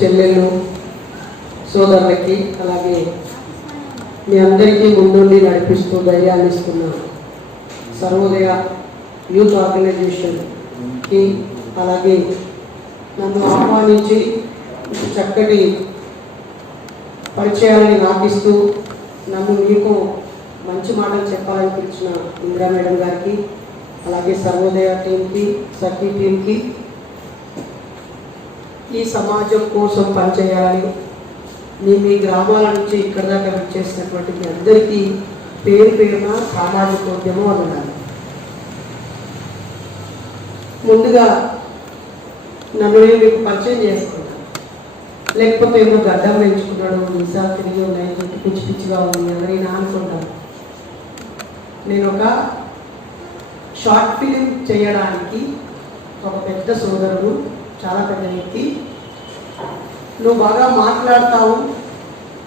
చెల్లెళ్ళు, సోదరులకి, అలాగే మీ అందరికీ ముందుండి నడిపిస్తూ ధైర్యాన్ని ఇస్తున్న సర్వోదయ యూత్ ఆర్గనైజేషన్కి, అలాగే నన్ను ఆహ్వానించి చక్కటి పరిచయాన్ని నాటిస్తూ నన్ను మీకు మంచి మాటలు చెప్పాలని పిలిచిన ఇందిరా మేడం గారికి, అలాగే సర్వోదయ టీంకి, సఖీ టీంకి, ఈ సమాజం కోసం పనిచేయాలని మీ గ్రామాల నుంచి ఇక్కడ దాకా చేసినటువంటి మీ అందరికీ పేరు పేరున సామాజిక ఉద్యమం అన్నారు. ముందుగా నన్ను నేను మీకు పరిచయం చేస్తున్నాను, లేకపోతే ఏమో గడ్డం పెంచుకున్నాడు, వీసా తిరిగి ఉన్నాయి, పిచ్చి పిచ్చిగా ఉంది ఎవరైనా అనుకుంటాను. నేను ఒక షార్ట్ ఫిలిం చేయడానికి ఒక పెద్ద సోదరుడు, చాలా పెద్ద వ్యక్తి. నువ్వు బాగా మాట్లాడతావు,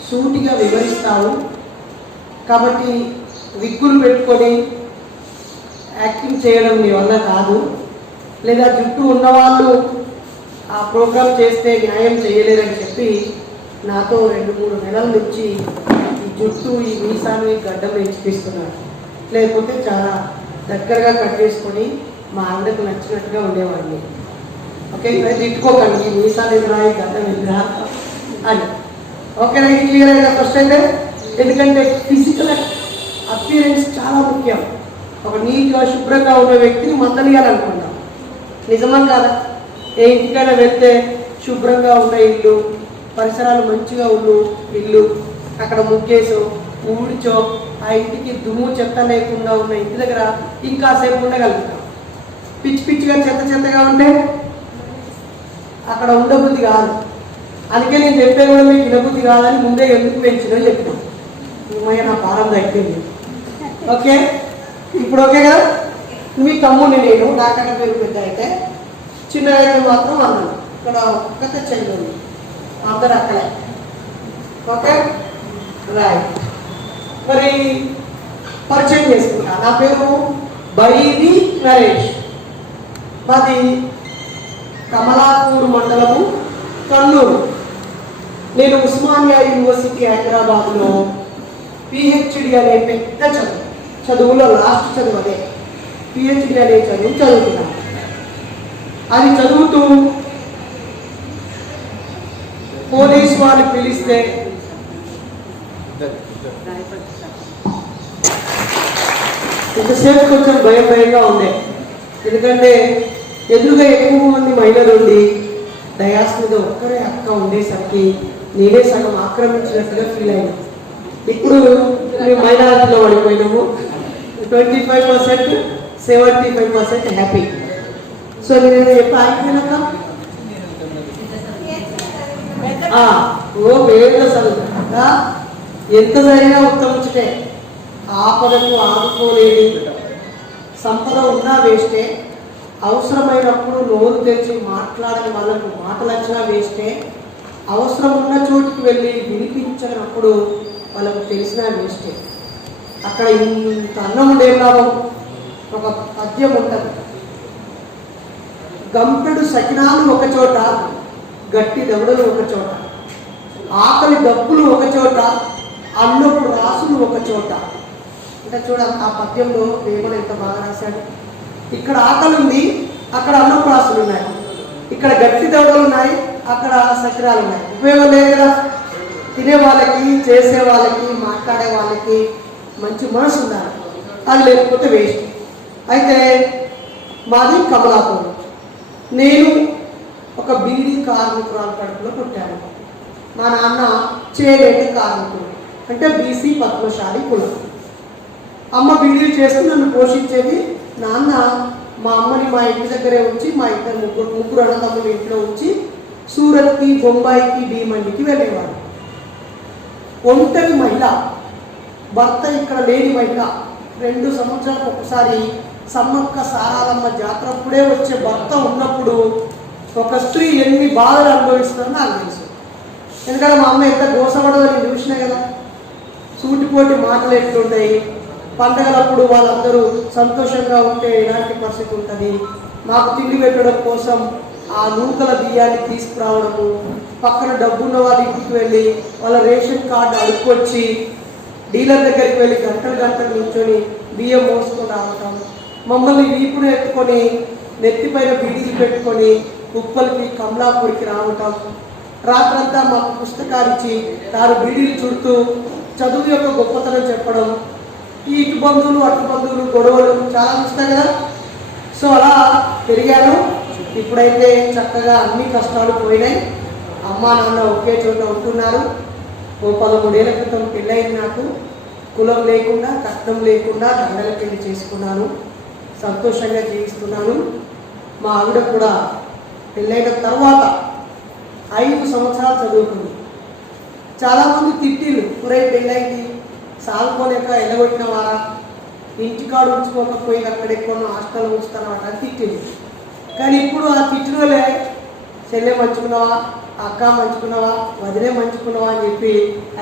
సూటిగా వివరిస్తావు, కాబట్టి విగ్గులు పెట్టుకొని యాక్టింగ్ చేయడం నీ వల్ల కాదు, లేదా జుట్టు ఉన్నవాళ్ళు ఆ ప్రోగ్రామ్ చేస్తే న్యాయం చేయలేరని చెప్పి నాతో 2-3 నెలల నుంచి ఈ జుట్టు, ఈ మీసాన్ని గడ్డం పెంచిపిస్తున్నాడు. లేకపోతే చాలా దగ్గరగా కట్ చేసుకొని మా అందరికి నచ్చినట్టుగా ఉండేవాడిని. ఓకే, తిట్టుకోకండి, ఈ మీసాలు ఎదురా, ఈ గడ్డం ఎదురా అని. ఓకేనా? ఇది క్లియర్ అయినా ఫస్ట్ అయితే. ఎందుకంటే ఫిజికల్ అపియరెన్స్ చాలా ముఖ్యం. ఒక నీట్గా శుభ్రంగా ఉన్న వ్యక్తిని మందలియాలనుకుంటాం, నిజమా కాదా? ఏ ఇంటికైనా వెళ్తే శుభ్రంగా ఉన్న ఇల్లు, పరిసరాలు మంచిగా ఉన్న ఇల్లు, అక్కడ ముగ్గేసో ఊడ్చో ఆ ఇంటికి దుమ్ము చెత్త లేకుండా ఉన్న ఇంటి దగ్గర ఇంకాసేపు ఉండగలుగుతాం. పిచ్చి పిచ్చిగా చెత్తగా ఉంటే అక్కడ ఉండబుద్ధి కాదు. అందుకే నేను చెప్పేది కూడా మీకు వినబుద్ధి కాదని ముందే ఎందుకు పెంచిందని చెప్పాను. ఏమయ్యా నా భారం తగ్గింది. ఓకే, ఇప్పుడు ఓకే కదా? మీ తమ్ముని నేను, నాకన్నా పేరు పెద్ద అయితే, చిన్న అయితే మాత్రం అన్నాను. ఇక్కడ ఒక్కతే చెల్లి ఉంది, అందరు అక్కడే. Okay right. మరి పరిచయం చేసుకుంటా. నా పేరు బైరి నరేష్, మాది కమలాపూర్ మండలము, కన్నూరు. నేను ఉస్మానియా యూనివర్సిటీ హైదరాబాద్లో పిహెచ్డి అనే పెద్ద చదువులో లాస్ట్ చదువు అదే పిహెచ్డి అనే చదువు చదువుతున్నాను. అది చదువుతూ పోలీసు వాళ్ళు పిలిస్తే ఇంతసేపు కొంచెం భయంగా ఉండే. ఎందుకంటే ఎదురుగా ఎక్కువ మంది మహిళలు ఉండి డయాస్ మీద ఒక్కరే అక్క ఉండేసరికి నేనే సగం ఆక్రమించినట్టుగా ఫీల్ అయ్యాను. ఇప్పుడు మేము మైనారిటీలో పడిపోయినాము. 25%, 75% హ్యాపీ. సో నేను ఎప్పుడు ఆగిపోయినాక వేద చదువుతా ఎంత జరిగినా ఉత్తమించుటే, ఆపదకు ఆదుకోలేని సంపద ఉన్నా వేస్తే, అవసరమైనప్పుడు నోరు తెరిచి మాట్లాడని వాళ్ళకు మాటలు వచ్చినా వేస్తే, అవసరం ఉన్న చోటుకి వెళ్ళి వినిపించినప్పుడు వాళ్ళకు తెలిసినా వేస్తే. అక్కడ ఇంత అన్నం ఉండే లాభం. ఒక పద్యం ఉంటుంది, గంపెడు సకినాలు ఒక చోట, గట్టి దవడలు ఒక చోట, ఆకలి దప్పులు ఒక చోట, అన్నపు రాసులు ఒక చోట. అంటే చూడాలి ఆ పద్యంలో వేమన ఎంత బాగా రాశాడు. ఇక్కడ ఆకలి ఉంది, అక్కడ అన్నపు రాసులు ఉన్నాయి. ఇక్కడ గట్టి దవడలు ఉన్నాయి, అక్కడ సకినాలు ఉన్నాయి. ఉపయోగం లేదు కదా. తినే వాళ్ళకి, చేసే వాళ్ళకి, మాట్లాడే వాళ్ళకి మంచి మనసు ఉండాలి, అది లేకపోతే వేస్ట్. అయితే మాది కమలాపూర్. నేను ఒక బీడీ కార్మికురాలు కడుపులో పుట్టాను. మా నాన్న చేనేత కార్మికుడు, అంటే బీసీ పద్మశాలి కులం. అమ్మ బీడీలు చేస్తూ నన్ను పోషించేది. నాన్న మా అమ్మని మా ఇంటి దగ్గరే ఉంచి, మా ముగ్గురు అన్నదమ్ములు ఇంట్లో ఉంచి సూరత్కి, బొంబాయికి, భీమండికి వెళ్ళేవాడు. ఒంటరి మహిళ, భర్త ఇక్కడ లేని మహిళ. 2 సంవత్సరాలకు ఒకసారి సమ్మక్క సారాలమ్మ జాతరప్పుడే వచ్చే భర్త ఉన్నప్పుడు ఒక స్త్రీ ఎన్ని బాధలు అనుభవిస్తుందో నాకు తెలుసు. ఎందుకంటే మా అమ్మ ఎంత గోసపడదో నేను చూసినా కదా. సూటిపోటి మాటలు ఎట్లుంటాయి, పండగలప్పుడు వాళ్ళందరూ సంతోషంగా ఉంటే ఎలాంటి పరిస్థితి ఉంటుంది, మాకు తిండి పెట్టడం కోసం ఆ నూకల బియ్యాన్ని తీసుకురావడము, పక్కన డబ్బున్న వాళ్ళ ఇంటికి వెళ్ళి వాళ్ళ రేషన్ కార్డు అడుక్కొచ్చి డీలర్ దగ్గరికి వెళ్ళి గంటలు గంటలు నిల్చొని బియ్యం మోసుకొని రావటం, మమ్మల్ని వీపును ఎత్తుకొని నెత్తిపైన బీడీలు పెట్టుకొని ఉప్పలకి కమలాపూరికి రావటం, రాత్రంతా మాకు పుస్తకాలు ఇచ్చి తాను బీడీలు చుడుతూ చదువు యొక్క గొప్పతనం చెప్పడం, ఈ ఇటు బంధువులు అటు బంధువులు గొడవలు చాలా చూస్తాం కదా. సో అలా పెరిగాను. ఇప్పుడైతే చక్కగా అన్ని కష్టాలు పోయినాయి. అమ్మా నాన్న ఒకే చోట ఉంటున్నారు. ఓ 13 ఏళ్ల క్రితం పెళ్ళయింది నాకు. కులం లేకుండా కష్టం లేకుండా దండల పెళ్లి చేసుకున్నాను. సంతోషంగా జీవిస్తున్నాను. మా ఆవిడ కూడా పెళ్ళైన తర్వాత 5 సంవత్సరాలు చదువుకుంది. చాలామంది తిట్టిలు, ఒరే పెళ్ళైంది సాగుకోలేక ఎల్లగొట్టిన వారా, ఇంటికాడు ఉంచుకోకపోయి అక్కడెక్కడో హాస్టల్ ఉంచుతానమాట అని తిట్టింది. కానీ ఇప్పుడు ఆ తిట్టినోలే చెల్లె మంచుకున్నావా, అక్క మంచుకున్నావా, వదిలే మంచుకున్నావా అని చెప్పి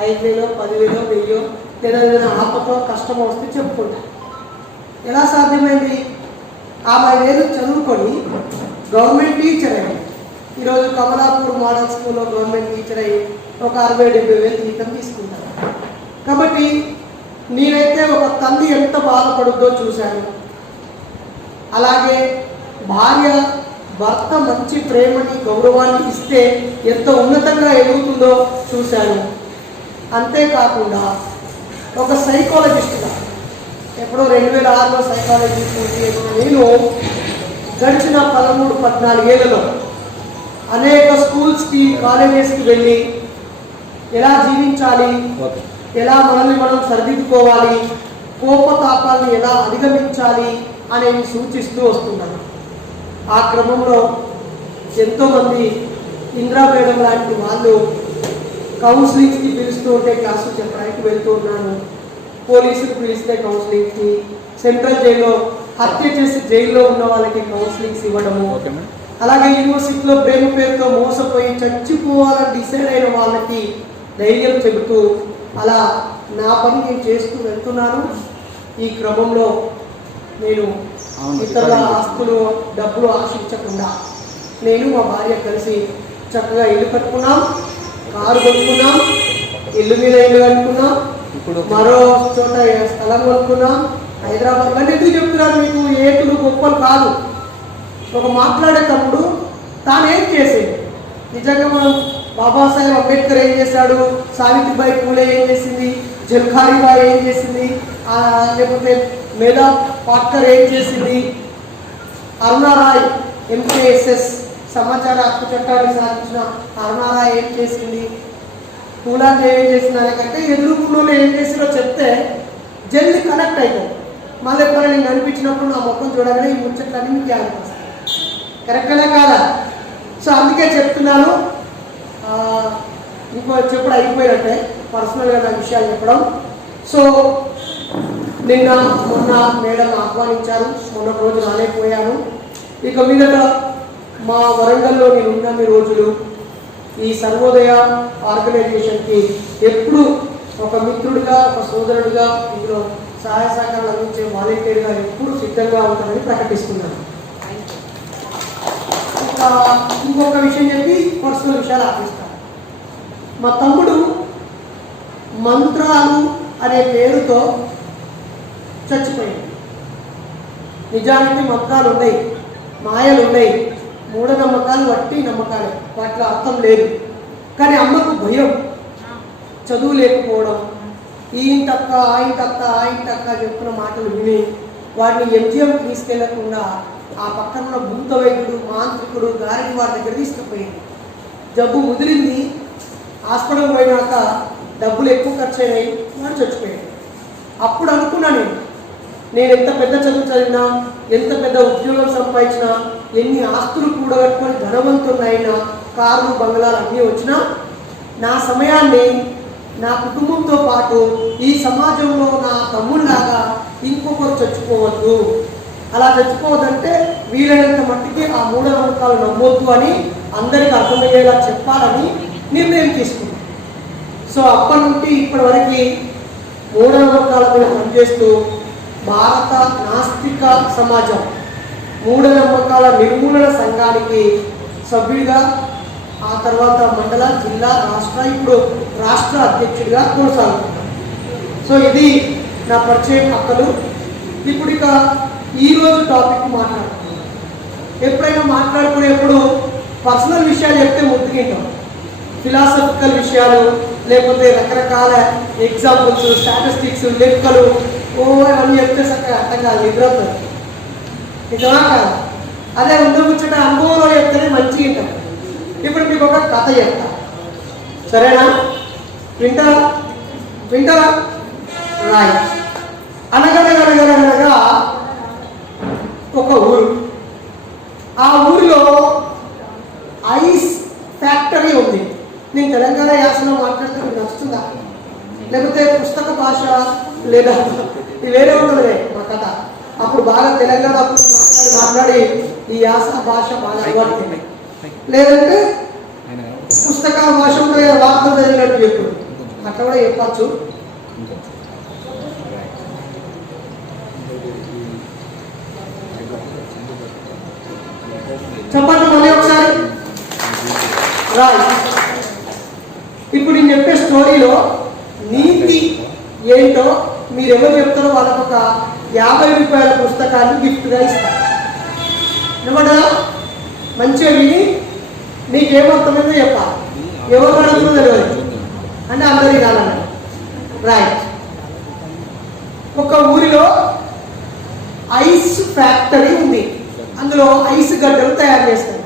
5,000, 10,000, 1000 లేదా ఏదైనా ఆపతో కష్టం వస్తే చెప్పుకుంటా. ఎలా సాధ్యమైంది? 50 ఏళ్ళు చదువుకొని గవర్నమెంట్ టీచర్ అయ్యి ఈరోజు కమలాపూర్ మోడల్ స్కూల్లో గవర్నమెంట్ టీచర్ అయ్యి ఒక 60-70 వేలు జీతం తీసుకుంటారు. కాబట్టి నేనైతే ఒక తల్లి ఎంత బాధపడుద్దో చూశాను. అలాగే భార్య భర్త మంచి ప్రేమని గౌరవాన్ని ఇస్తే ఎంత ఉన్నతంగా ఎదుగుతుందో చూశాను. అంతేకాకుండా ఒక సైకాలజిస్ట్గా ఎప్పుడో 2006లో సైకాలజీ పూర్తి చేసిన నేను గడిచిన 13-14 ఏళ్లలో అనేక స్కూల్స్కి కాలేజెస్కి వెళ్ళి ఎలా జీవించాలి, ఎలా మనల్ని మనం సరిదిద్దుకోవాలి, కోపతాపాలను ఎలా అధిగమించాలి అనేవి సూచిస్తూ వస్తున్నాను. ఆ క్రమంలో ఎంతోమంది ఇందిరా మేడం లాంటి వాళ్ళు కౌన్సిలింగ్స్కి పిలుస్తూ ఉంటే క్లాసులు చెప్పడానికి వెళ్తూ ఉన్నాను. పోలీసులు పిలిస్తే కౌన్సిలింగ్స్కి, సెంట్రల్ జైల్లో హత్య చేసి జైల్లో ఉన్న వాళ్ళకి కౌన్సిలింగ్స్ ఇవ్వడము, అలాగే యూనివర్సిటీలో ప్రేమ పేరుతో మోసపోయి చచ్చిపోవాలని డిసైడ్ అయిన వాళ్ళకి ధైర్యం చెబుతూ అలా నా పని నేను చేస్తూ వెళ్తున్నాను. ఈ క్రమంలో నేను ఇతరుల ఆస్తులు డబ్బులు ఆశించకుండా నేను మా భార్య కలిసి చక్కగా ఇల్లు కట్టుకున్నాం, కారు కొనుక్కున్నాం, ఇల్లు మీద ఇల్లు కట్టుకున్నాం, ఇప్పుడు మరో చోట స్థలం కొనుక్కున్నాం హైదరాబాద్. అంటే ఎందుకు చెప్తున్నాను మీకు? ఏటులు గొప్పలు కాదు. ఒక మాట్లాడే తమ్ముడు తానేం చేసేది. నిజంగా మనం బాబాసాహెబ్ అంబేద్కర్ ఏం చేశాడు, సావిత్రిబాయి పూలే ఏం చేసింది, జల్ఖారీబాయి ఏం చేసింది, లేకపోతే మేధా పాట్కర్ ఏం చేసింది, అరుణారాయ్ ఎంకేఎస్ఎస్ సమాచార హక్కు చట్టాన్ని సాధించిన అరుణారాయ్ ఏం చేసింది, పూలాంజ ఏం చేసింది అనేకంటే ఎదురుకుండా ఏం చేసిందో చెప్తే జల్ది కనెక్ట్ అయిపోయి మళ్ళీ ఎప్పుడైనా నేను అనిపించినప్పుడు నా ముఖం చూడగానే ఈ ముచ్చట్లన్నీ మీకు అనిపిస్తాయి. కరెక్టేనా కాదా? సో అందుకే చెప్తున్నాను. ఇంకో చెప్పుడు అయిపోయినట్టే పర్సనల్గా నా విషయాలు చెప్పడం. సో నిన్న మొన్న మేడం ఆహ్వానించారు, మొన్న రోజు రాలేకపోయాను. ఇక మీదట మా వరంగల్లో నేను ఉన్నన్ని రోజులు ఈ సర్వోదయ ఆర్గనైజేషన్కి ఎప్పుడు ఒక మిత్రుడిగా, ఒక సోదరుడిగా, ఇందులో సహాయ సహకారాలు అందించే వాలంటీర్గా ఎప్పుడు సిద్ధంగా ఉంటానని ప్రకటిస్తున్నాను. ఇంకొక విషయం చెప్పి పర్సనల్ విషయాలు ఆపిస్తాను. మా తమ్ముడు మంత్రాలు అనే పేరుతో చచ్చిపోయింది. నిజానికి మంత్రాలు ఉన్నాయి, మాయలు ఉన్నాయి, మూఢనమ్మకాలు వట్టి నమ్మకాలే, వాటిలో అర్థం లేదు. కానీ అమ్మకు భయం, చదువు లేకపోవడం, ఈయంతక్క ఆయంతక్క ఆయంతక్క చెప్పిన మాటలు విని వాటిని ఎంజిఎం తీసుకెళ్లకుండా ఆ పక్కన ఉన్న భూత వైద్యుడు, మాంత్రికుడు, గారికి వారి దగ్గర తీసుకుపోయింది. జబ్బు ముదిరింది, హాస్పిటల్ పోయినాక డబ్బులు ఎక్కువ ఖర్చు అయినాయి, వాడు చచ్చిపోయాడు. అప్పుడు అనుకున్నా నేను ఎంత పెద్ద చదువు చదివినా, ఎంత పెద్ద ఉద్యోగం సంపాదించినా, ఎన్ని ఆస్తులు కూడగట్టుకొని ధనవంతులైనా, కార్లు బంగ్లాలు అన్నీ వచ్చినా నా సమయాన్ని నా కుటుంబంతో పాటు ఈ సమాజంలో నా తమ్ముళ్ళలాగా ఇంకొకరు చచ్చిపోవద్దు, అలా చచ్చిపోవద్దంటే వీలైనంత మట్టికి ఆ మూఢనమ్మకాలు నమ్మొద్దు అని అందరికీ అర్థమయ్యేలా చెప్పాలని నిర్ణయం తీసుకున్నాను. సో అప్పటి నుండి ఇప్పటి వరకు మూఢనమ్మకాల మీద పనిచేస్తూ భారత నాస్తిక సమాజం మూఢనమ్మకాల నిర్మూలన సంఘానికి సభ్యుడిగా, ఆ తర్వాత మండల, జిల్లా, రాష్ట్ర, ఇప్పుడు రాష్ట్ర అధ్యక్షుడిగా కొనసాగుతున్నాను. సో ఇది నా పరిచయం అక్కలు. ఇప్పుడు ఇక ఈరోజు టాపిక్ మాట్లాడుతున్నాను. ఎప్పుడైనా మాట్లాడుకునేప్పుడు పర్సనల్ విషయాలు చెప్తే ముద్దుగింటాం, ఫిలాసఫికల్ విషయాలు లేకపోతే రకరకాల ఎగ్జాంపుల్స్, స్టాటిస్టిక్స్, లెక్కలు అవన్నీ చెప్తే చక్కగా అర్థం కాదు, నిద్రపోతుంది. నిజమా కాదు? అదే ముందు కూర్చుంటే అనుభవంలో చెప్తేనే మంచిగా వింటాం. ఇప్పుడు మీకు ఒక కథ చెప్తా, సరేనా? వింటారా? వింటారా? రాయ్. అనగనగా ఒక ఊరు. ఆ ఊరిలో ఐస్ ఫ్యాక్టరీ ఉంది. నేను తెలంగాణ యాసలో మాట్లాడితే మీకు నచ్చుతుందా? లేకపోతే పుస్తక భాష లేదా వేరే ఉండదులే మా కథ. అప్పుడు బాగా తెలంగాణ మాట్లాడి ఈ యాస భాష బాగా అలవాటు, లేదంటే పుస్తక భాష ఉంటే వార్తలు చదివినట్టు చెప్పు, అట్లా కూడా చెప్పచ్చు. చెప్పండి మళ్ళీ ఒకసారి. రాయ్. ఇప్పుడు నేను చెప్పే స్టోరీలో నీతి ఏంటో మీరు ఎవరు చెప్తారో వాళ్ళకు ఒక 50 రూపాయల పుస్తకాన్ని గిఫ్ట్గా ఇస్తారు. ఏమంటా? మంచిగా విని నీకేమర్థమైందో చెప్పాలి. ఎవరు అడుగుతుందో తెలియదు అంటే అందరూ వినాలన్నారు. రైట్. ఒక ఊరిలో ఐస్ ఫ్యాక్టరీ ఉంది. అందులో ఐస్ గడ్డలు తయారు చేస్తారు.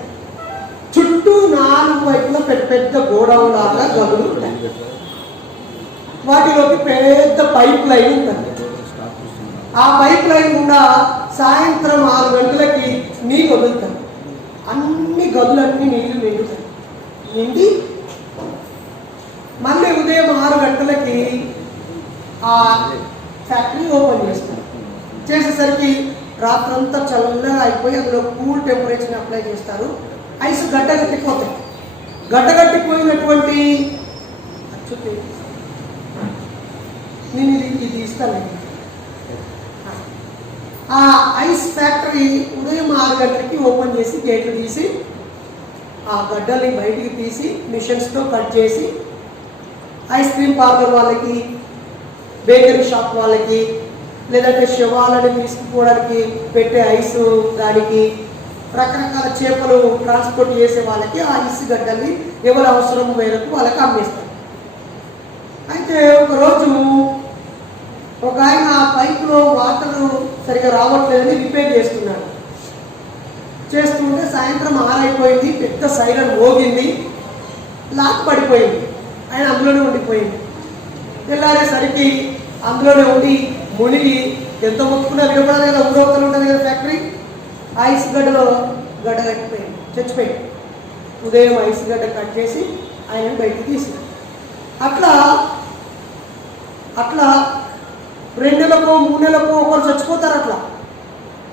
చుట్టూ 4 వైపులా పెద్ద పెద్ద గోడౌన్ లాగా గదులు ఉంటాయి. వాటిలోకి పెద్ద పైప్ లైన్ ఉంటుంది. ఆ పైప్ లైన్ గుండా సాయంత్రం 6 గంటలకి నీళ్ళు వదులుతారు. అన్ని గదులన్నీ నీళ్లు నిండుతాయి. నిండి మళ్ళీ ఉదయం 6 గంటలకి ఆ ఫ్యాక్టరీ ఓపెన్ చేస్తారు. చేసేసరికి రాత్రంతా చల్లగా అయిపోయి అందులో కూల్ టెంపరేచర్ని అప్లై చేస్తారు. ఐస్ గడ్డగట్టిపోతాయి. గడ్డగట్టిపోయినటువంటి నేను ఇది ఇస్తాను. ఆ ఐస్ ఫ్యాక్టరీ ఉదయం 6 గంటలకి ఓపెన్ చేసి గేట్లు తీసి ఆ గడ్డల్ని బయటికి తీసి మిషన్స్తో కట్ చేసి ఐస్ క్రీమ్ పార్లర్ వాళ్ళకి, బేకరీ షాప్ వాళ్ళకి, లేదంటే శవాలని తీసుకుపోవడానికి పెట్టే ఐస్ దానికి, రకరకాల చేపలు ట్రాన్స్పోర్ట్ చేసే వాళ్ళకి ఆ ఐస్ గడ్డల్ని ఎవరి అవసరం మేరకు వాళ్ళకి అమ్మేస్తారు. అయితే ఒకరోజు ఒక ఆయన ఆ పైపులో వాటర్ సరిగా రావట్లేదని రిపేర్ చేస్తున్నాడు. చేస్తుంటే సాయంత్రం 6 అయిపోయింది. పెద్ద సైరన్ మోగింది. లాక్ పడిపోయింది. ఆయన అందులోనే ఉండిపోయింది. తెల్లారేసరికి అందులోనే ఉండి మునిగి ఎంత మొక్కున్నా వినపడాలి కదా, ఊరవతలు ఉంటుంది కదా ఫ్యాక్టరీ. ఐస్ గడ్డలో గడ్డ కట్టిపోయింది, చచ్చిపోయింది. ఉదయం ఐస్ గడ్డ కట్ చేసి ఆయన బయటికి తీసింది. అట్లా 2 నెలలకు 3 నెలలకు ఒకరు చచ్చిపోతారు.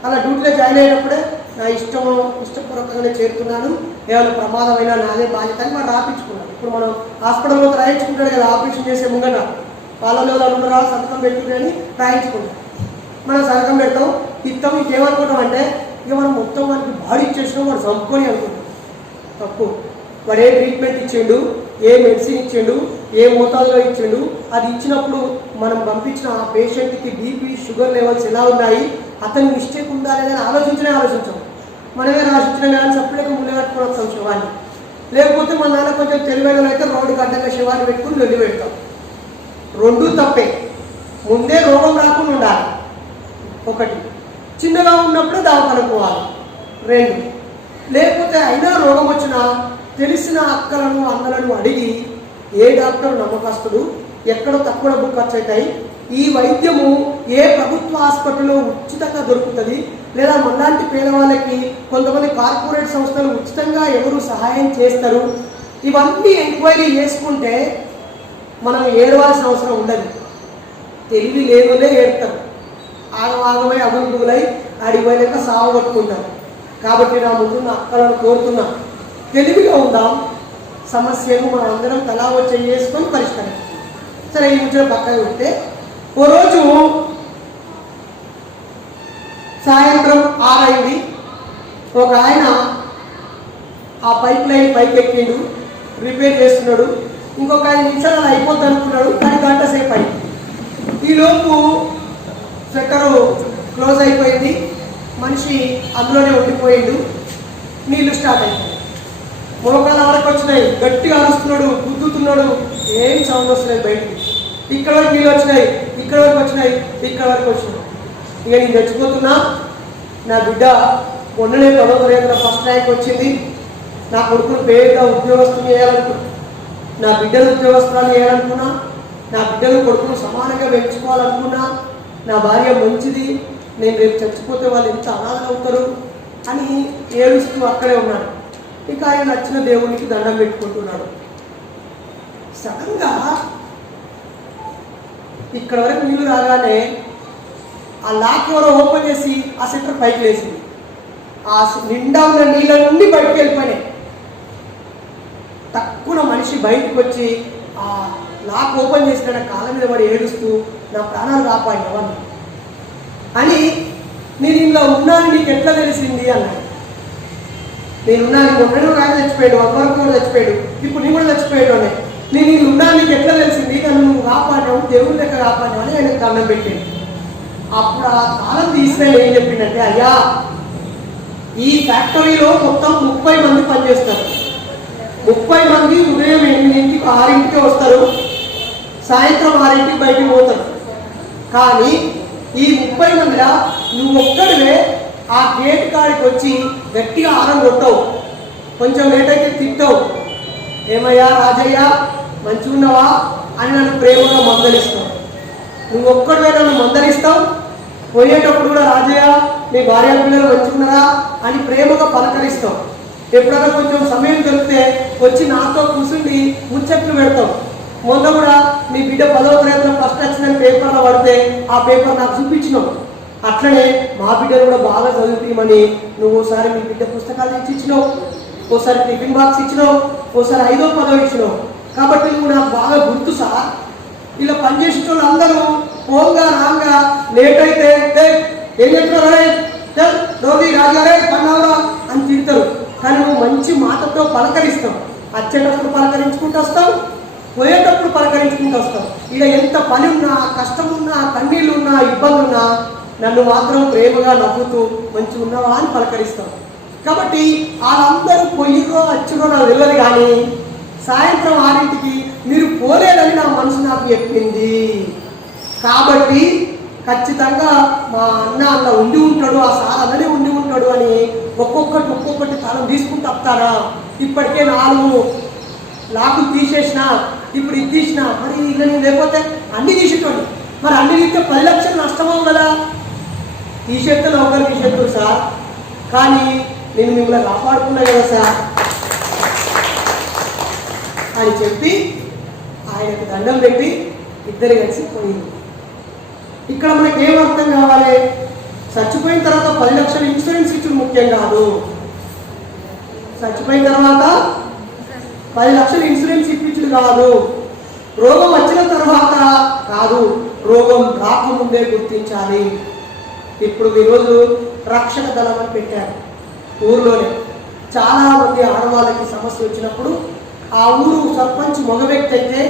అలా డ్యూటీలో జాయిన్ అయినప్పుడే నా ఇష్టపూర్వకంగానే చేరుతున్నాను, ఏమైనా ప్రమాదమైనా నాదే బాధ్యత అని మనం రాపించుకున్నాం. ఇప్పుడు మనం హాస్పిటల్లో రాయించుకుంటాడు కదా, ఆపరేషన్ చేసే ముంగట వాళ్ళలో ఉండరా సంతకం పెట్టుకుని రాయించుకుంటాం. మనం సంతకం పెడతాం, ఇస్తాం. ఇంకేమనుకుంటాం అంటే ఇక మనం మొత్తం మనకి బాడీ ఇచ్చేసినా వాడు చంపుకొని అనుకుంటాం. తప్పు. వాడు ఏ ట్రీట్మెంట్ ఇచ్చిండు, ఏ మెడిసిన్ ఇచ్చిండు, ఏ మోతాదులో ఇచ్చిండు, అది ఇచ్చినప్పుడు మనం పంపించిన ఆ పేషెంట్కి బీపీ, షుగర్ లెవెల్స్ ఎలా ఉన్నాయి, అతని మిస్టేక్ ఉందా లేదని ఆలోచించాం. మనమే రాసించిన కానీ సప్లైకి ముందు కట్టుకోవచ్చు శివాన్ని. లేకపోతే మన నాన్న కొంచెం తెలివైన అయితే రోడ్డుకి అడ్డంగా శివాన్ని పెట్టుకుని వెళ్ళి పెడతాం. 2 తప్పే. ముందే రోగం రాకుండా ఉండాలి. 1, చిన్నగా ఉన్నప్పుడే దవాఖానకు పోవాలి. 2, లేకపోతే అయినా రోగం వచ్చినా తెలిసిన అక్కలను, అన్నలను అడిగి ఏ డాక్టర్ నమ్మకస్తుడు, ఎక్కడ తక్కువ డబ్బు ఖర్చు అవుతాయి, ఈ వైద్యము ఏ ప్రభుత్వ హాస్పిటల్లో ఉచితంగా దొరుకుతుంది, లేదా మనలాంటి పేదవాళ్ళకి కొంతమంది కార్పొరేట్ సంస్థలు ఉచితంగా ఎవరు సహాయం చేస్తారు, ఇవన్నీ ఎంక్వైరీ చేసుకుంటే మనం ఏడవాల్సిన అవసరం ఉండదు. తెలివి లేనులే ఏడతారు, ఆగమై అగులుగులై అడిగిపోయినాక సాగు కొట్టుకుంటారు. కాబట్టి నా ముందు నా అక్కలను కోరుతున్నా, తెలివిగా ఉందాం. సమస్యను మనం అందరం తలా వచ్చి చేసుకొని పరిష్కరిస్తాం. సరే, ఈ ముచ్చట పక్కన పెడితే ఓ రోజు సాయంత్రం 6 అయింది. ఒక ఆయన ఆ పైప్ లైన్ పైకి ఎక్కిండు, రిపేర్ చేస్తున్నాడు. ఇంకొక 5 నిమిషాలు అలా అయిపోద్ది అనుకున్నాడు, కానీ గంట సేపు అయింది. ఈలోపు షట్టరు క్లోజ్ అయిపోయింది, మనిషి అందులోనే ఉండిపోయిండు. నీళ్లు స్టార్ట్ అయిపోయాయి, మోకాల వరకు వచ్చినాయి, గట్టిగా అరుస్తున్నాడు, గుద్దుతున్నాడు, ఏం సౌండ్ వస్తున్నాయి బయటికి. ఇక్కడ వరకు నీళ్ళు వచ్చినాయి, ఇక్కడ వరకు వచ్చినాయి, ఇక్కడ వరకు వచ్చినాయి. ఇక నేను చచ్చిపోతున్నా, నా బిడ్డ మొన్ననే 10వ తరగతిలో ఫస్ట్ ర్యాంక్ వచ్చింది, నా కొడుకును పేద ఉద్యోగస్తులు చేయాలనుకున్నా, నా బిడ్డలు ఉద్యోగస్తులను చేయాలనుకున్నా, నా బిడ్డలు కొడుకును సమానంగా పెంచుకోవాలనుకున్నా, నా భార్య మంచిది, నేను రేపు చచ్చిపోతే వాళ్ళు ఎంత అనాథలు అవుతారు అని ఏడుస్తూ అక్కడే ఉన్నాడు. ఇక ఆయన నచ్చిన దేవునికి దండం పెట్టుకుంటున్నాడు. సడన్గా ఇక్కడ వరకు నీళ్లు రాగానే ఆ లాక్ ఎవరో ఓపెన్ చేసి ఆ సెంటర్ పైకి లేసింది. ఆ నిండా ఉన్న నీళ్ళ నుండి బయటకు వెళ్ళిపోయినాయి. తక్కువ మనిషి బయటకు వచ్చి ఆ లాక్ ఓపెన్ చేసిన కాళ్ళ మీద పడి ఏడుస్తూ నా ప్రాణాలు కాపాడినవని అని, నేను ఇంట్లో ఉన్నాను నీకు ఎట్లా తెలిసింది అన్నాడు. నేనున్నాను, మొన్న రాజు చచ్చిపోయాడు, అమ్మవరకు కూడా చచ్చిపోయాడు, ఇప్పుడు నీ కూడా చచ్చిపోయాడు అని. నేను వీళ్ళు ఉన్నాను నీకు ఎట్లా తెలిసింది, నన్ను నువ్వు కాపాడావు, దేవుడి దగ్గర కాపాడావు అని ఆయన దండం పెట్టాడు. అప్పుడు ఆ కాలం తీసిన ఏం చెప్పిందంటే, అయ్యా ఈ ఫ్యాక్టరీలో మొత్తం 30 మంది పనిచేస్తారు. 30 మంది ఉదయం 8కి 6కి వస్తారు, సాయంత్రం 6కి బయటికి పోతారు. కానీ ఈ 30 మందిలో నువ్వు ఒక్కడివే ఆ గేట్ కాడికి వచ్చి గట్టిగా ఆరం కొట్టావు, కొంచెం లేట్ అయితే తిట్టావు, ఏమయ్యా రాజయ్య మంచిగున్నావా అని నన్ను ప్రేమగా మందలిస్తావు. నువ్వు ఒక్కడివే నన్ను మందలిస్తావు, పోయేటప్పుడు కూడా రాజయ్య మీ భార్య పిల్లలు మంచిగున్నారా అని ప్రేమగా పలకరిస్తావు. ఎప్పుడైనా కొంచెం సమయం దొరికితే వచ్చి నాతో కూర్చుండి ముచ్చట్లు పెడతావు. మొన్న కూడా మీ బిడ్డ 10వ తరగతిలో ఫస్ట్ వచ్చిన పేపర్లో పడితే ఆ పేపర్ నాకు చూపించినావు. అట్లనే మా బిడ్డను కూడా బాగా చదువుతామని నువ్వు ఓసారి మీ బిడ్డ పుస్తకాలు ఇచ్చినావు, ఓసారి టిఫిన్ బాక్స్ ఇచ్చినావు, ఓసారి 5వ 10వ ఇచ్చినావు. కాబట్టి నువ్వు నాకు బాగా గుర్తు సార్. ఇలా పనిచేసిన వాళ్ళు అందరూ పోంగా రాంగా లేట్ అయితే ఏం చెప్తున్నారే రోగి రాజారే పన్నావురా అని తిడతారు. కానీ నువ్వు మంచి మాటతో పలకరిస్తావు, వచ్చేటప్పుడు పలకరించుకుంటూ వస్తావు, పోయేటప్పుడు పలకరించుకుంటూ వస్తావు. ఇలా ఎంత పని ఉన్నా, కష్టం ఉన్నా, కన్నీళ్ళు ఉన్నా, ఇబ్బంది ఉన్నా నన్ను మాత్రం ప్రేమగా నవ్వుతూ మంచి ఉన్నావా అని పలకరిస్తావు. కాబట్టి వాళ్ళందరూ పొయ్యిరో వచ్చిరో నాకు తెలియదు, కానీ సాయంత్రం 6కి మీరు పోలేదని నా మనసు నాకు చెప్పింది. కాబట్టి ఖచ్చితంగా మా అన్న అలా ఉండి ఉంటాడు, ఆ సార్ అలానే ఉండి ఉంటాడు అని ఒక్కొక్కటి తాళం తీసుకుంటూ వస్తారా. ఇప్పటికే 4 లాకులు తీసేసిన, ఇప్పుడు ఇది తీసిన, మరి ఇలా నేను లేకపోతే అన్ని తీసేటోండి. మరి అన్ని తీస్తే 10 లక్షలు నష్టమవు కదా. తీసేస్తే ఒకరు తీసేస్తారు సార్, కానీ నేను మిమ్మల్ని కాపాడుకున్నా కదా సార్ అని చెప్పి ఆయనకు దండం పెట్టి ఇద్దరు కలిసి పోయింది. ఇక్కడ మనకి ఏం అర్థం కావాలి, చచ్చిపోయిన తర్వాత 10 లక్షలు ఇన్సూరెన్స్ ఇచ్చుడు ముఖ్యం కాదు. చచ్చిపోయిన తర్వాత 10 లక్షలు ఇన్సూరెన్స్ ఇప్పించుడు కాదు, రోగం వచ్చిన తర్వాత కాదు, రోగం రాకముందే గుర్తించాలి. ఇప్పుడు ఈరోజు రక్షణ దళం అని పెట్టారు ఊరిలోనే. చాలా మంది ఆడవాళ్ళకి సమస్య వచ్చినప్పుడు ఆ ఊరు సర్పంచ్ మగ వ్యక్తి అయితే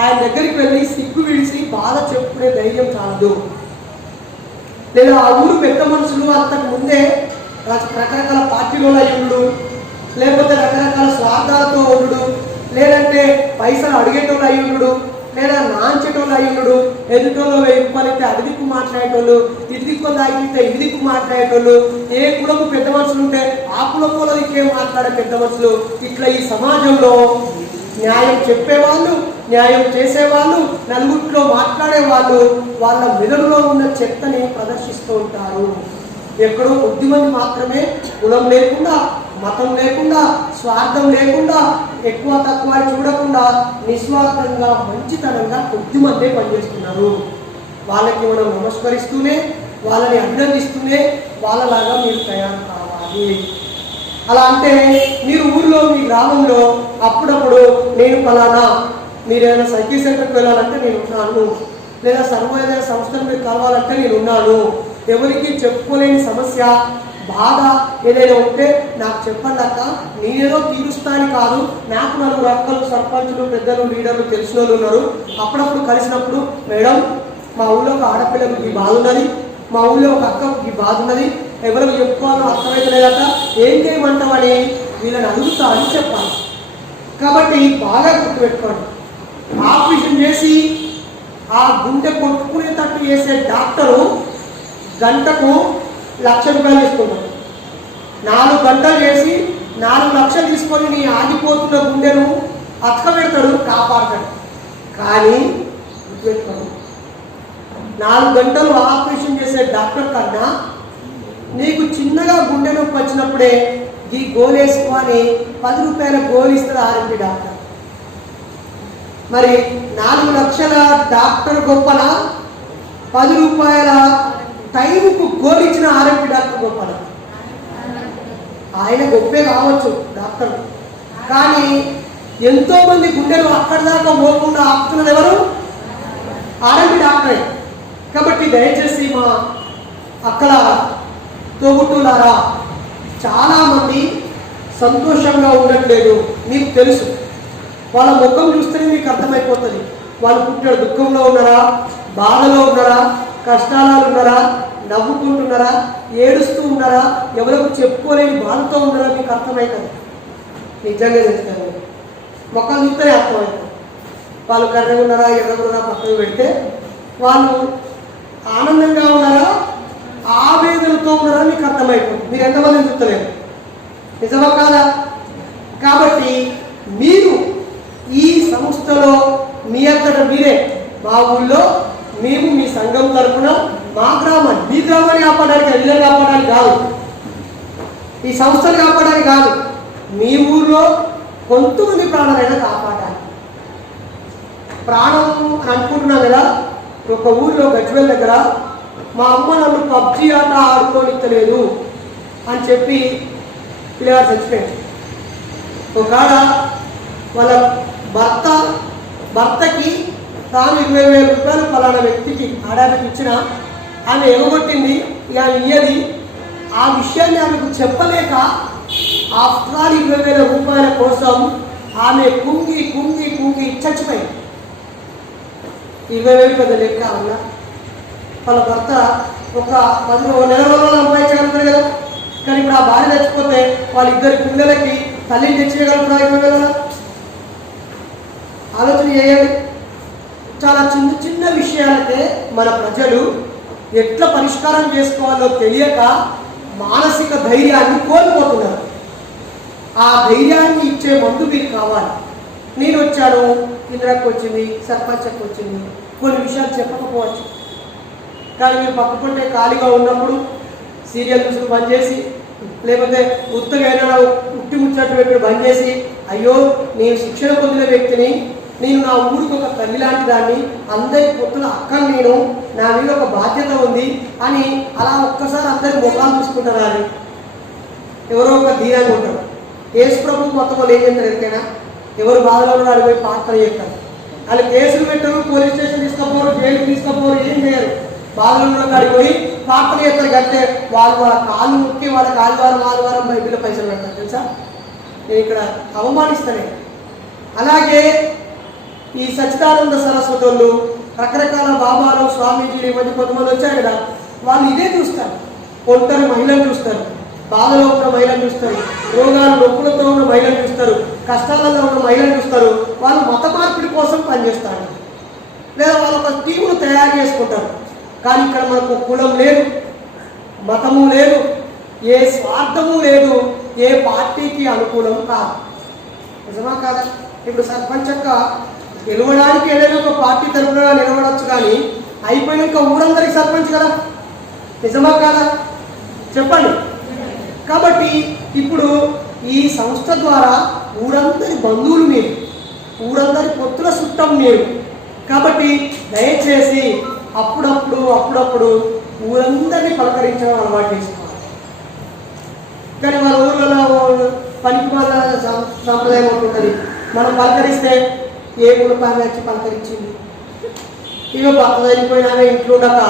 ఆయన దగ్గరికి వెళ్ళి సిగ్గు విడిసి బాధ చెప్పుకునే ధైర్యం చాలదు. లేదా ఆ ఊరు పెద్ద మనుషులు అంతకు ముందే రకరకాల పార్టీలో అయ్యుడు, లేకపోతే రకరకాల స్వార్థాలతో ఉండు, లేదంటే పైసలు అడిగేటోళ్ళు అయ్యుడు, లేదా నాంచేటోళ్ళు అయ్యుడు, ఎదుటోళ్ళు వెయ్యిపోయితే అది దిక్కు మాట్లాడేటోళ్ళు, ఇది దిక్కు తాగితే ఇది దిక్కు మాట్లాడేటోళ్ళు, ఏ కులపు పెద్ద మనుషులు ఉంటే ఆ కులపులో దిక్కే మాట్లాడే పెద్ద మనుషులు. ఇట్లా ఈ సమాజంలో న్యాయం చెప్పేవాళ్ళు, న్యాయం చేసేవాళ్ళు, నలుగురిలో మాట్లాడేవాళ్ళు వాళ్ళ మెదడులో ఉన్న చెత్తని ప్రదర్శిస్తూ ఉంటారు. ఎక్కడో కొద్దిమంది మాత్రమే కులం లేకుండా, మతం లేకుండా, స్వార్థం లేకుండా, ఎక్కువ తక్కువ చూడకుండా నిస్వార్థంగా మంచితనంగా కొద్దిమందే పనిచేస్తున్నారు. వాళ్ళకి మనం నమస్కరిస్తూనే, వాళ్ళని అభినందిస్తూనే వాళ్ళలాగా మీరు తయారు కావాలి. అలా అంటే మీరు ఊరిలో మీ గ్రామంలో అప్పుడప్పుడు నేను ఫలానా, మీరు ఏదైనా సైకిల్ సెంటర్కి వెళ్ళాలంటే నేను ఉన్నాను, లేదా సర్వోదయ సంస్థలు మీరు కలవాలంటే నేను ఉన్నాను, ఎవరికి చెప్పుకోలేని సమస్య బాధ ఏదైనా ఉంటే నాకు చెప్పండి అక్క, నేనేదో తీరుస్తాను కాదు, నాకు నలుగురు అక్కలు, సర్పంచులు, పెద్దలు, లీడర్లు తెలిసిన వాళ్ళు ఉన్నారు. అప్పుడప్పుడు కలిసినప్పుడు మేడం మా ఊళ్ళో ఒక ఆడపిల్లకు ఈ బాధ ఉన్నది, మా ఊళ్ళో ఒక అక్కకు ఈ బాధ ఉన్నది, ఎవరికి చెప్పుకోవాలో అర్థమైతే లేదట, ఏం చేయమంటామని వీళ్ళని అడుగుతా అని చెప్పాలి. కాబట్టి బాగా గుర్తుపెట్టుకోండి, ఆపరేషన్ చేసి ఆ గుండె కొట్టుకునేటట్టు చేసే డాక్టరు గంటకు 1,00,000 రూపాయలు ఇస్తున్నాడు. 4 గంటలు చేసి 4 లక్షలు తీసుకొని నీ ఆగిపోతున్న గుండెను అతకబెడతాడు, కాపాడతాడు. కానీ గుర్తుపెట్టుకోండి, 4 గంటలు ఆపరేషన్ చేసే డాక్టర్ కన్నా నీకు చిన్నగా గుండె నొప్పి వచ్చినప్పుడే ఈ గోలేసుకొని 10 రూపాయల గోలు ఇస్తాడు ఆర్ఎంపీ డాక్టర్. మరి 4 లక్షల డాక్టర్ గొప్పన, 10 రూపాయల టైంకు గోలు ఇచ్చిన ఆర్ఎంపీ డాక్టర్ గొప్పన? ఆయన గొప్పే కావచ్చు డాక్టర్, కానీ ఎంతో మంది గుండెలు అక్కడి దాకా పోకుండా ఆపుతున్నది ఎవరు? ఆర్ఎంపీ డాక్టరే. కాబట్టి దయచేసి మా అక్కల తోబుట్టులారా, చాలామంది సంతోషంగా ఉండట్లేదు. మీకు తెలుసు, వాళ్ళ ముఖం చూస్తేనే మీకు అర్థమైపోతుంది వాళ్ళు పుట్టిన దుఃఖంలో ఉన్నారా, బాధలో ఉన్నారా, కష్టాలలో ఉన్నారా, నవ్వుకుంటున్నారా, ఏడుస్తూ ఉన్నారా, ఎవరికి చెప్పుకోలేని బాధతో ఉన్నారా మీకు అర్థమవుతుంది. నిజంగా చెప్తాను, ముఖం చూస్తేనే అర్థమవుతుంది. వాళ్ళు కర్రగా ఉన్నారా, ఎర్రగున్నారా పక్కన పెడితే వాళ్ళు ఆనందంగా ఉన్నారా, ఆవేదనతో ఉన్నారా మీకు అర్థమైపోతుంది. మీరు ఎంతమంది చూస్తలేరు, నిజమా కాదా? కాబట్టి మీరు ఈ సంస్థలో మీ అంతటా మీరే, మా ఊళ్ళో మేము మీ సంఘం తరఫున మా గ్రామాన్ని, మీ గ్రామాన్ని కాపాడడానికి, ఇళ్ళని కాపాడడానికి కాదు, ఈ సంస్థను కాపాడడానికి కాదు, మీ ఊళ్ళో కొంతమంది ప్రాణాలైనా కాపాడాలి. ప్రాణం అని అనుకుంటున్నాం కదా. ఒక ఊళ్ళో గజ్వేల్ దగ్గర మా అమ్మ నన్ను పబ్జీ ఆట ఆడుకోనిచ్చలేదు అని చెప్పి పిల్లగాడు చచ్చిపోయాడు. ఒకవేళ వాళ్ళ భర్తకి తాను 20,000 రూపాయలు ఫలానా వ్యక్తికి ఆడానికి ఇచ్చిన ఆమె ఎగగొట్టింది, ఇక ఆమె ఇయ్యది. ఆ విషయాన్ని ఆమెకు చెప్పలేక ఆఫ్టర్ ఆల్ 20,000 రూపాయల కోసం ఆమె కుంగి కుంగి కుంగి చచ్చిపోయింది. 20,000 పెద్ద లెక్క వల్ల వాళ్ళ భర్త ఒక 10 నెల రోజులు సంపాదించగలుగుతారు కదా. కానీ ఇప్పుడు ఆ భార్య చచ్చిపోతే వాళ్ళిద్దరి పిల్లలకి తల్లిని తెచ్చేయగలుగుతారా 20,000? ఆలోచన చేయండి. చాలా చిన్న చిన్న విషయాలకే మన ప్రజలు ఎట్లా పరిష్కారం చేసుకోవాలో తెలియక మానసిక ధైర్యాన్ని కోల్పోతున్నారు. ఆ ధైర్యాన్ని ఇచ్చే మందు మీకు కావాలి. నేను వచ్చాను, ఇందిరాకి వచ్చింది, సర్పంచ్కి వచ్చింది, కొన్ని విషయాలు చెప్పకపోవచ్చు. కానీ మీరు పక్కకుంటే ఖాళీగా ఉన్నప్పుడు సీరియల్ చూసుకుని బంద్ చేసి, లేకపోతే ఉత్తగా ఏదైనా ఉట్టి ముచ్చట్టు పెట్టి బంద్ చేసి, అయ్యో నేను శిక్షణ పొందిన వ్యక్తిని, నేను నా ఊరికి ఒక తల్లి లాంటి దాన్ని, అందరి పొత్తుల అక్కను, నేను నా మీద ఒక బాధ్యత ఉంది అని అలా ఒక్కసారి అందరి ముఖాలు చూసుకుంటారా అని ఎవరో ఒక ధీరంగా ఉంటారు. యేసు ప్రభు మొత్తం ఏం చేస్తారు ఎక్కడైనా, ఎవరు బాధలో ఉన్నారో పోయి ప్రార్థన చేస్తారు. వాళ్ళు కేసులు పెట్టరు, పోలీస్ స్టేషన్ తీసుకపోరు, జైలుకి తీసుకపోరు, ఏం చేయరు. బాధలో ఉన్న కాడికి పోయి ప్రార్థన చేస్తారు. కంటే వాళ్ళ కాళ్ళు ముక్కి వాళ్ళకి ఆదివారం బైబిల్లో పైసలు పెడతారు. తెలుసా, నేను ఇక్కడ అవమానిస్తానే. అలాగే ఈ సచ్చిదానంద సరస్వతి వాళ్ళు, రకరకాల బాబాలు, స్వామీజీలు, ఈ మధ్య కొంతమంది వచ్చారు కదా, వాళ్ళు ఇదే చూస్తారు. ఒంటరి మహిళను చూస్తారు, బాధలో ఉన్న మహిళను చూస్తారు, రోగాలు నొప్పులతో ఉన్న మహిళను చూస్తారు, కష్టాలలో ఉన్న మహిళను చూస్తారు. వాళ్ళు మత మార్పిడి కోసం పనిచేస్తారు, లేదా వాళ్ళు ఒక టీమును తయారు చేసుకుంటారు. కానీ ఇక్కడ మనకు కులం లేదు, మతము లేదు, ఏ స్వార్థము లేదు, ఏ పార్టీకి అనుకూలం కాదు. నిజమా కాదా? ఇప్పుడు సర్పంచ్ గెలవడానికి ఏదైనా ఒక పార్టీ తరఫున నిలబడవచ్చు, కానీ అయిపోయినాక ఊరందరికి సర్పంచ్ కదా. నిజమా కాదా? చెప్పండి. కాబట్టి ఇప్పుడు ఈ సంస్థ ద్వారా ఊరందరి బంధువులు మీరు, ఊరందరి పొత్తుల చుట్టం మీరు. కాబట్టి దయచేసి అప్పుడప్పుడు ఊరందరినీ పలకరించడం అలవాటు చేసుకోవాలి. కానీ మన ఊళ్ళలో పనికి వాళ్ళ సాంప్రదాయం ఉంటుంది. మనం పలకరిస్తే ఏ మునపామె వచ్చి పలకరించింది, ఇక భర్త చనిపోయినామే ఇంట్లో ఉండక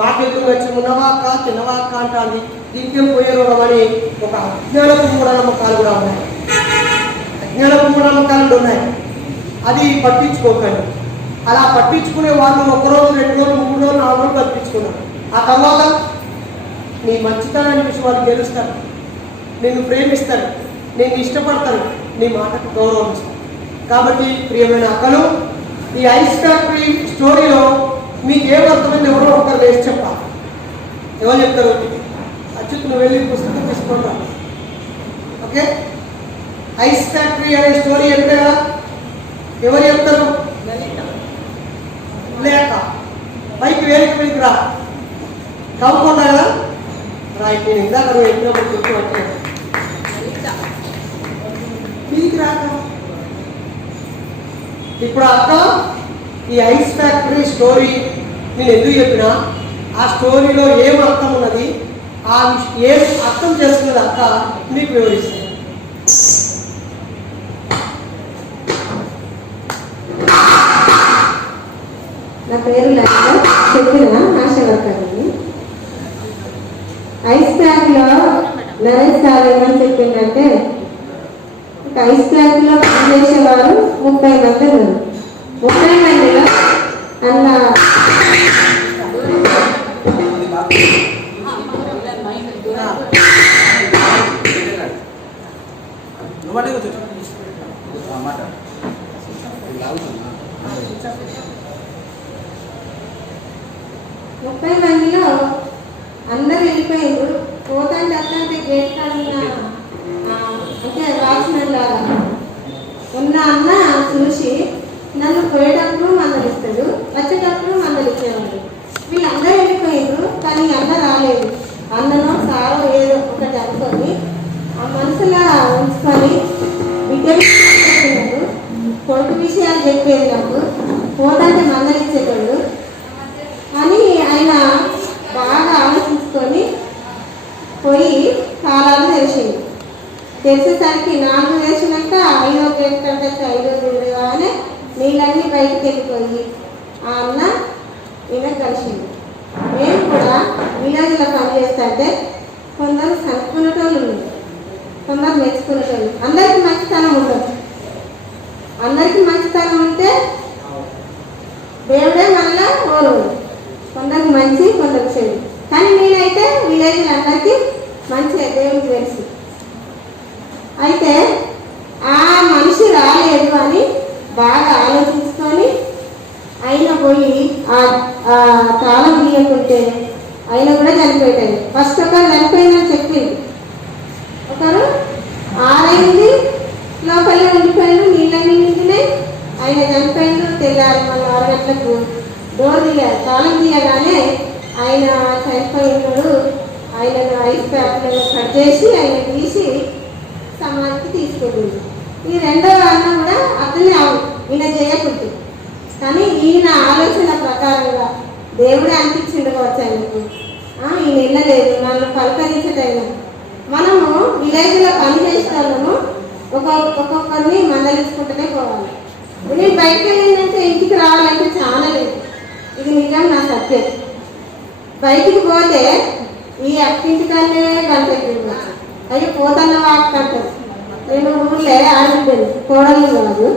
మాకెళ్తూ వచ్చి ఉన్నవాక తినవాక అంటుంది. దీనికేం పోయే రోగం అని ఒక అజ్ఞానపు మూఢనమ్మకాలు కూడా ఉన్నాయి. అజ్ఞానపు మూఢనమ్మకాలు ఉన్నాయి. అది పట్టించుకోకండి. అలా పట్టించుకునే వాళ్ళు 1 రోజు 2 రోజులు 3 రోజులు 4 రోజులు పట్టించుకున్నారు. ఆ తర్వాత నీ మంచితనాన్ని చూసి వాళ్ళు గెలుస్తారు, నిన్ను ప్రేమిస్తారు, నేను ఇష్టపడతాను, నీ మాటకు గౌరవం ఇస్తాను. కాబట్టి ప్రియమైన అక్కలు, ఈ ఐస్ ఫ్యాక్టరీ స్టోరీలో మీకు ఏమర్థమైంది ఎవరో ఒకరు వేసి చెప్పాలి. ఎవరు చెప్తారు? అచ్యుత్ నువ్వు వెళ్ళి పుస్తకం తీసుకుంటా. ఓకే, ఐస్ ఫ్యాక్టరీ అనే స్టోరీ అంటే కదా ఎవరు చెప్తారు? లేక పైకి వేలికి పైకి రా కవ్వకుండా కదా రైట్. నేను ఇందాక నువ్వు ఎక్కినప్పుడు గుర్తుపట్టాను పీకి రాక. ఇప్పుడు అక్క ఈ ఐస్ ఫ్యాక్టరీ స్టోరీ నేను ఎందుకు చెప్పినా, ఆ స్టోరీలో ఏం అర్థం ఉన్నది, ఏం అర్థం చేసుకున్నది అక్క మీకు వివరిస్తాను. నా పేరు లలిత, చెప్పిన ఆశవర్కర్ని. ఐస్ ప్యాక్లో నరేష్ సార్ ఏమని చెప్పిందంటే, ఐస్ ప్యాక్లో పనిచేసేవారు 30 మంది ఉన్నారు. 30 మందిలో అలా అందరూ వెళ్ళిపోయారు. పోతాంటే అట్లాంటి గేట్ కాడ అంటే వాచ్మెన్ లాగా ఉన్న అన్న చూసి నన్ను పోయేటప్పుడు మందలిస్తాడు, వచ్చేటప్పుడు మందలిచ్చేవాడు. వీళ్ళందరూ వెళ్ళిపోయారు, కానీ అన్న రాలేదు. అన్నను సారో ఏదో ఒకటి అనుకొని ఆ మనసులో ఉంచుకొని బిడ్డలు కొడుకు విషయాలు చెప్పేది నాకు, పోతాంటే మందలిచ్చేటోళ్ళు అని ఆయన బాగా ఆలోచించుకొని పోయి కాలాలు తెరిచింది. తెరిచేసరికి 4 వేసినాక 5వ గేట్ కంటే 5వ కానీ నీళ్ళన్నీ బయటికి వెళ్ళిపోయి ఆ అన్న ఈయన కలిసింది. నేను కూడా విలేజ్లో పనిచేస్తుంటే కొందరు చదువుకునేటోళ్ళు ఉన్నారు, కొందరు నేర్చుకునేటోళ్ళు. అందరికీ మంచితనం ఉండదు. అందరికీ మంచితనం ఉంటే దేవుడే మళ్ళా ఓరు, కొందరికి మంచి కొందరికి చెడు. కానీ నేనైతే విలేజ్లో అందరికీ మంచిగా దేవుడికి తెలుసు. అయితే ఆ మనిషి రాలేదు అని బాగా ఆలోచించుకొని ఆయన పోయి ఆ తాళం తీయకుంటే ఆయన కూడా చనిపోయాడు. ఫస్ట్ ఒకరు చనిపోయిందని చెప్పింది, ఒకరు 6 లోపలే ఉండిపోయాడు, నీళ్ళన్నీ నిండినాయి, ఆయన చనిపోయిండు. తెల్లారి మళ్ళీ 6 గంటలకు డోర్ తీయాలి, తాళం తీయగానే ఆయన చనిపోయినాడు. ఆయనను ఐస్ ప్యాక్లను కట్ చేసి ఆయన తీసి సమాధికి తీసుకెళ్ళింది. ఈ 2వ అన్న కూడా అతనే ఈయన చేయకుంది, కానీ ఈయన ఆలోచన ప్రకారంగా దేవుడే అనిపించిండు కావచ్చు ఆయనకు. ఈయన వెళ్ళలేదు, నన్ను పలకరించటైనా. మనము విలేజ్లో పని చేసేవాళ్ళము ఒక్కొక్కరిని మందలించుకుంటూనే పోవాలి. నేను బయటకు వెళ్ళిందంటే ఇంటికి రావాలంటే చాలా లేదు, ఇది నిజం, నా సత్యం. బయటికి పోతే ఈ అక్కింటికల్లే గంటెక్కింది, అవి పోతన్న వాటికి అంటారు. నేను ఊళ్ళే ఆడిపోయాను, కోడలు కాదు.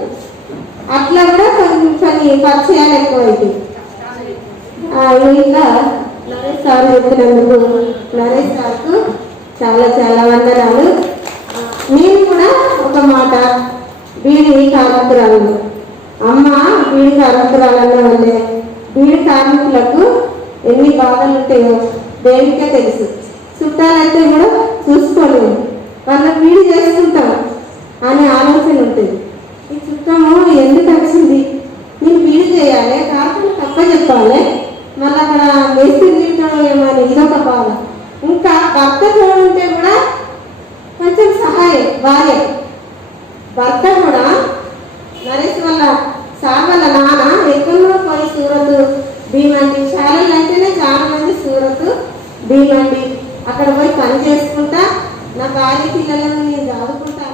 అట్లా కూడా కొన్ని పరిచయాలు ఎక్కువైతే ఇంకా నరేష్ సార్ చెప్పినందుకు నరేష్ సార్కు చాలా చాలా వందనాలు. నేను కూడా ఒక మాట, బీడి కార్మికురాలు, అమ్మ బీడి కార్మికురాలన్న వల్లే బీడి కార్మికులకు ఎన్ని బాధలు ఉంటాయో దేనికే తెలుసు. చుట్టాలైతే కూడా చూసుకోలేము, వాళ్ళ బీడి చేసుకుంటాం అనే ఆలోచన ఉంటుంది. ఈ చుట్టము ఎందుకు వచ్చింది, నేను బీడి చేయాలి, కాకుండా తప్ప చెప్పాలి, మళ్ళీ అక్కడ మేస్త్రి తింటాడో ఏమో అని ఇదొక బాధ. ఇంకా భర్త ఉంటే కూడా కొంచెం సహాయం, భార్య భర్త కూడా నరేష్ వాళ్ళ సార్ వాళ్ళ నాన్న ఎక్కడో పోయి సూరత్ భీమండి శాలలు అంటేనే చాలా మంది సూరత్ భీమండి అక్కడ పోయి పని చేసుకుంటా నా భార్య పిల్లలను నేను చదువుకుంటా